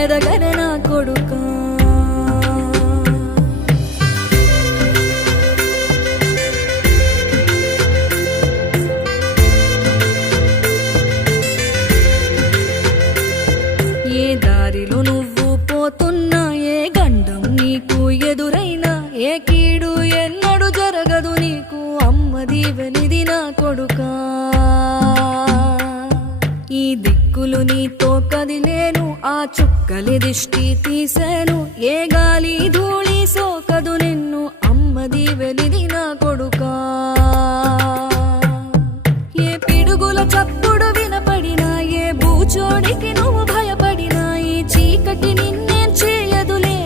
ఎదగన నా కొడుకా? ఏ దారిలో నువ్వు పోతున్నా ఏ గండం నీకు ఎదురైనా ఏ కీడు ఎన్నడు జరగదు నీకు. అమ్మ దీవెనిది నా కొడుకా. ఈ దిక్కులు నీతో కదిలేను చుక్కలి దిష్టి తీశాను ఏ గాలి ధూళి సోకదు నిన్ను అమ్మది వెలిది నా కొడుకా. ఏ పిడుగుల చప్పుడు వినపడినా ఏ భూచోడికి నువ్వు భయపడినా ఈ చీకటి నిన్నేం చేయదులే